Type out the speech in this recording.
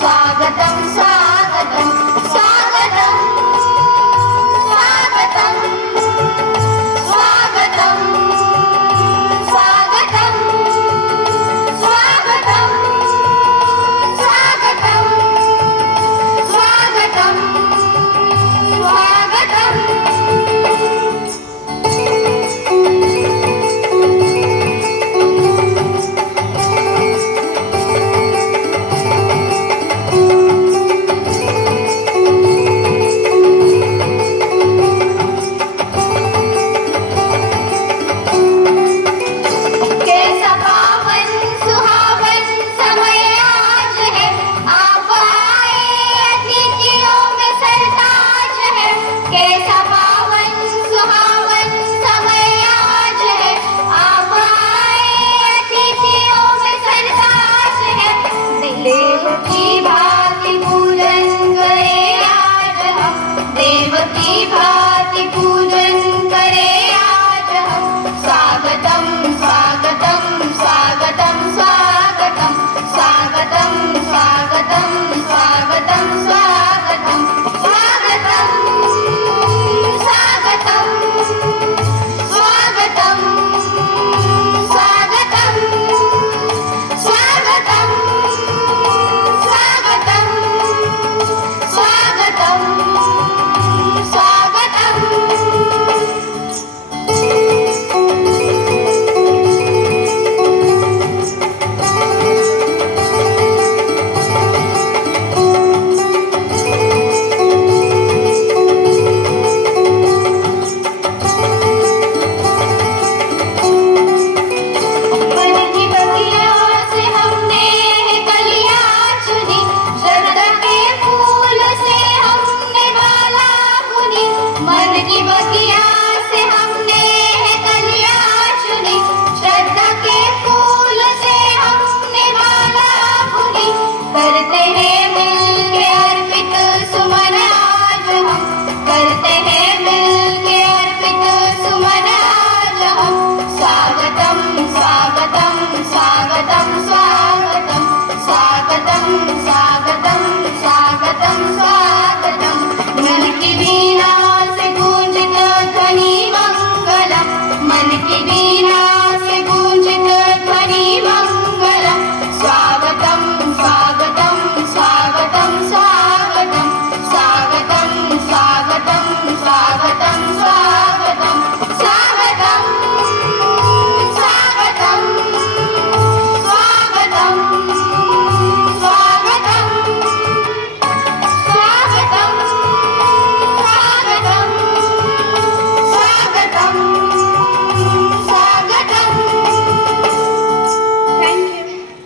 സ്വാഗതം देवती भाति पू bum bum bum bum